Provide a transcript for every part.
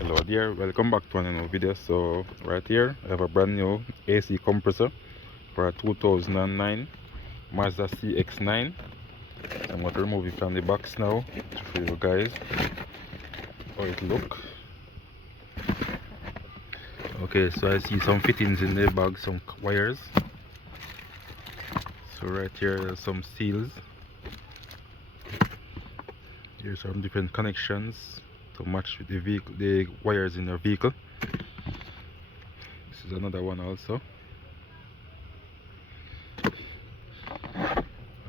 Hello there, welcome back to another video. So right here I have a brand new AC compressor for a 2009 Mazda CX9. I'm going to remove it from the box now to show you guys how it look. Okay, so I see some fittings in the bag, some wires. So right here are some seals. Here's some different connections to match with the vehicle, the wires in your vehicle. This is another one also.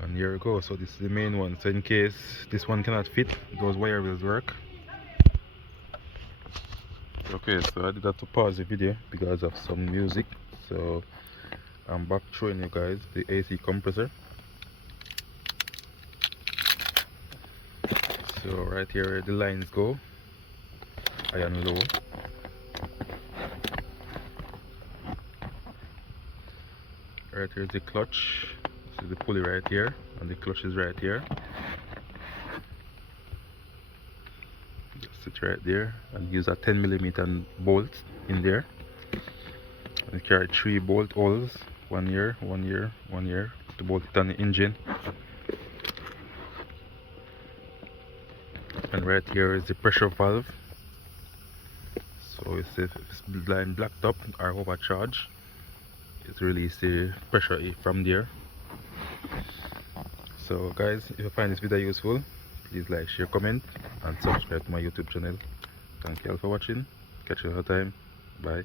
And here we go. So this is the main one, so in case this one cannot fit, those wire will work. Okay, so I did have to pause the video because of some music. So I'm back showing you guys the AC compressor. So right here the lines go, high and low. Right here is the clutch. This is the pulley right here, and the clutch is right here. Sit right there, and use a 10mm bolt in there. And carry 3 bolt holes, one here, to bolt it on the engine. And right here is the pressure valve. So if it's line blocked up or overcharged, it releases the pressure from there. So guys, if you find this video useful, please like, share, comment and subscribe to my YouTube channel. Thank you all for watching. Catch you another time. Bye.